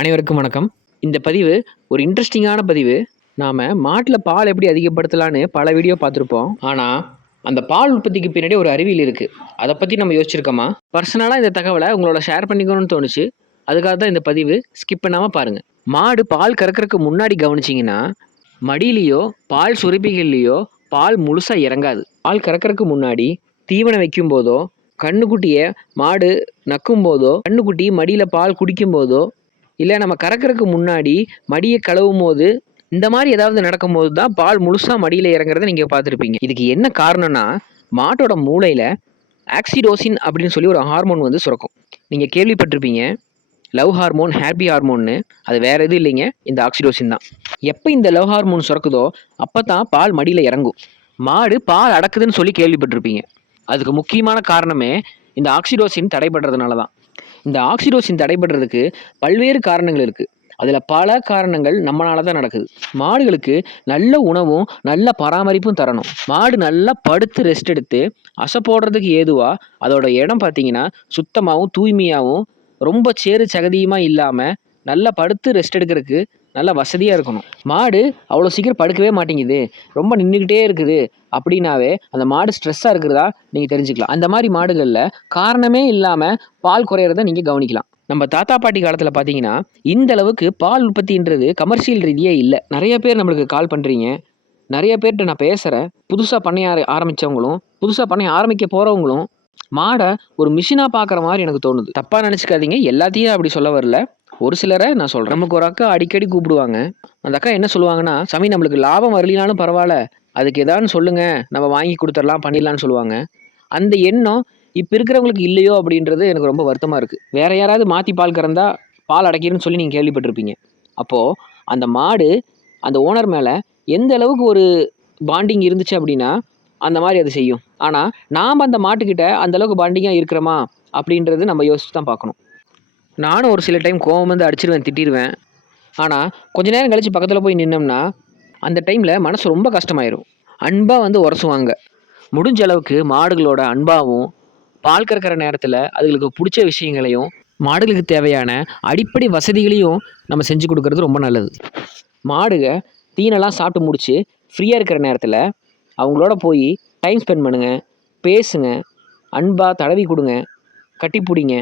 அனைவருக்கும் வணக்கம். இந்த பதிவு ஒரு இன்ட்ரெஸ்டிங்கான பதிவு. நாம் மாட்டில் பால் எப்படி அதிகப்படுத்தலான்னு பல வீடியோ பார்த்துருப்போம். ஆனால் அந்த பால் உற்பத்திக்கு பின்னாடி ஒரு அறிவியல் இருக்குது. அதை பற்றி நம்ம யோசிச்சிருக்கோமா? பர்சனலாக இந்த தகவலை உங்களோட ஷேர் பண்ணிக்கணும்னு தோணுச்சு. அதுக்காக தான் இந்த பதிவு. ஸ்கிப் பண்ணாமல் பாருங்கள். மாடு பால் கறக்கிறதுக்கு முன்னாடி கவனிச்சிங்கன்னா மடியிலையோ பால் சுரப்பிகள்லையோ பால் முழுசாக இறங்காது. பால் கறக்கிறதுக்கு முன்னாடி தீவனம் வைக்கும் போதோ, கண்ணுக்குட்டியை மாடு நக்கும் போதோ, கண்ணுக்குட்டி மடியில் பால் குடிக்கும் போதோ, இல்லை நம்ம கறக்கிறதுக்கு முன்னாடி மடியை கழுவும் போது, இந்த மாதிரி ஏதாவது நடக்கும்போது தான் பால் முழுசாக மடியில் இறங்குறத நீங்கள் பார்த்துருப்பீங்க. இதுக்கு என்ன காரணம்னா, மாட்டோட மூளையில் ஆக்சிடோசின் அப்படின்னு சொல்லி ஒரு ஹார்மோன் வந்து சுரக்கும். நீங்கள் கேள்விப்பட்டிருப்பீங்க, லவ் ஹார்மோன், ஹாப்பி ஹார்மோன்னு. அது வேறு எதுவும் இல்லைங்க, இந்த ஆக்சிடோசின் தான். எப்போ இந்த லவ் ஹார்மோன் சுரக்குதோ அப்போ தான் பால் மடியில் இறங்கும். மாடு பால் அடக்குதுன்னு சொல்லி கேள்விப்பட்டிருப்பீங்க. அதுக்கு முக்கியமான காரணமே இந்த ஆக்சிடோசின் தடைபடுறதுனால தான். இந்த ஆக்சிடோசின் தடைபடுறதுக்கு பல்வேறு காரணங்கள் இருக்குது. அதில் பல காரணங்கள் நம்மளால தான் நடக்குது. மாடுகளுக்கு நல்ல உணவும் நல்ல பராமரிப்பும் தரணும். மாடு நல்லா படுத்து ரெஸ்ட் எடுத்து அசை போடுறதுக்கு ஏதுவாக அதோட இடம் பார்த்தீங்கன்னா சுத்தமாகவும் தூய்மையாகவும் ரொம்ப சேறு சகதியுமாக இல்லாமல் நல்லா படுத்து ரெஸ்ட் எடுக்கிறதுக்கு நல்ல வசதியாக இருக்கணும். மாடு அவ்வளோ சீக்கிரம் படுக்கவே மாட்டேங்குது, ரொம்ப நின்றுக்கிட்டே இருக்குது அப்படின்னாவே அந்த மாடு ஸ்ட்ரெஸ்ஸாக இருக்கிறதா நீங்கள் தெரிஞ்சுக்கலாம். அந்த மாதிரி மாடுகளில் காரணமே இல்லாமல் பால் குறையிறத நீங்கள் கவனிக்கலாம். நம்ம தாத்தா பாட்டி காலத்தில் பார்த்தீங்கன்னா இந்த அளவுக்கு பால் உற்பத்தின்றது கமர்ஷியல் ரீதியாக இல்லை. நிறைய பேர் நம்மளுக்கு கால் பண்ணுறீங்க, நிறைய பேர்கிட்ட நான் பேசுகிறேன். புதுசாக பண்ணைய ஆரம்பித்தவங்களும் புதுசாக பண்ணைய ஆரம்பிக்க போகிறவங்களும் மாடை ஒரு மிஷினாக பார்க்குற மாதிரி எனக்கு தோணுது. தப்பாக நினச்சிக்காதீங்க, எல்லாத்தையும் அப்படி சொல்ல வரல. ஒரு சிலரை நான் சொல்கிறேன். நமக்கு ஒரு அக்கா அடிக்கடி கூப்பிடுவாங்க. அந்த அக்கா என்ன சொல்லுவாங்கன்னா, சாமி நம்மளுக்கு லாபம் வரலினாலும் பரவாயில்ல, அதுக்கு எதான்னு சொல்லுங்கள், நம்ம வாங்கி கொடுத்துடலாம், பண்ணிடலான்னு சொல்லுவாங்க. அந்த எண்ணம் இப்போ இருக்கிறவங்களுக்கு இல்லையோ அப்படின்றது எனக்கு ரொம்ப வருத்தமாக இருக்குது. வேறு யாராவது மாற்றி பால் கறந்தா பால் அடைக்கிறேன்னு சொல்லி நீங்கள் கேள்விப்பட்டிருப்பீங்க. அப்போது அந்த மாடு அந்த ஓனர் மேலே எந்த அளவுக்கு ஒரு பாண்டிங் இருந்துச்சு அப்படின்னா அந்த மாதிரி அது செய்யும். ஆனால் நாம் அந்த மாட்டுக்கிட்ட அந்தளவுக்கு பாண்டிங்காக இருக்கிறோமா அப்படின்றது நம்ம யோசிச்சு தான் பார்க்கணும். நானும் ஒரு சில டைம் கோவம் வந்து அடிச்சிருவேன், திட்டிடுவேன். ஆனால் கொஞ்ச நேரம் கழித்து பக்கத்தில் போய் நின்னோம்னா அந்த டைமில் மனசு ரொம்ப கஷ்டமாயிரும். அன்பாக வந்து உரசுவாங்க. முடிஞ்ச அளவுக்கு மாடுகளோட அன்பாகவும் பால் கறக்கிற நேரத்தில் அதுகளுக்கு பிடிச்ச விஷயங்களையும் மாடுகளுக்கு தேவையான அடிப்படை வசதிகளையும் நம்ம செஞ்சு கொடுக்கறது ரொம்ப நல்லது. மாடுக தீனெல்லாம் சாப்பிட்டு முடித்து ஃப்ரீயாக இருக்கிற நேரத்தில் அவங்களோட போய் டைம் ஸ்பெண்ட் பண்ணுங்கள், பேசுங்க, அன்பாக தடவி கொடுங்க, கட்டி பிடிங்க.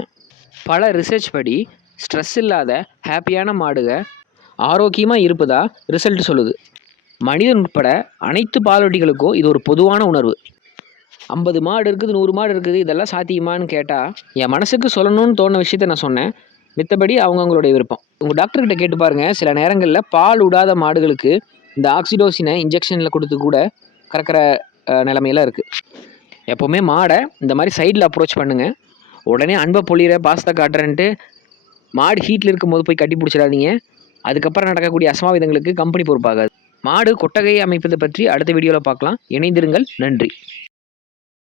பல ரிசர்ச் படி ஸ்ட்ரெஸ் இல்லாத ஹாப்பியான மாடுக ஆரோக்கியமாக இருப்பதா ரிசல்ட் சொல்லுது. மனிதன் உட்பட அனைத்து பாலூட்டிகளுக்கும் இது ஒரு பொதுவான உணர்வு. 50 மாடு இருக்குது, 100 மாடு இருக்குது, இதெல்லாம் சாத்தியமானு கேட்டால் என் மனசுக்கு சொல்லணும்னு தோணுன விஷயத்த நான் சொன்னேன். மித்தபடி அவங்கவுங்களுடைய விருப்பம். உங்கள் டாக்டர்கிட்ட கேட்டு பாருங்கள். சில நேரங்களில் பால் விடாத மாடுகளுக்கு இந்த ஆக்சிடோசினை இன்ஜெக்ஷனில் கொடுத்து கூட கறக்கிற நிலைமையெல்லாம் இருக்குது. எப்போவுமே மாடை இந்த மாதிரி சைடில் அப்ரோச் பண்ணுங்கள். உடனே அன்பை பொழிகிற பாசத்தை காட்டுறேன்ட்டு மாடு ஹீட்டில் இருக்கும்போது போய் கட்டி பிடிச்சிடாதீங்க. அதுக்கப்புறம் நடக்கக்கூடிய அசம்பாவிதங்களுக்கு கம்பெனி பொறுப்பாகாது. மாடு கொட்டகையை அமைப்பதை பற்றி அடுத்த வீடியோவில் பார்க்கலாம். இணைந்திருங்கள். நன்றி.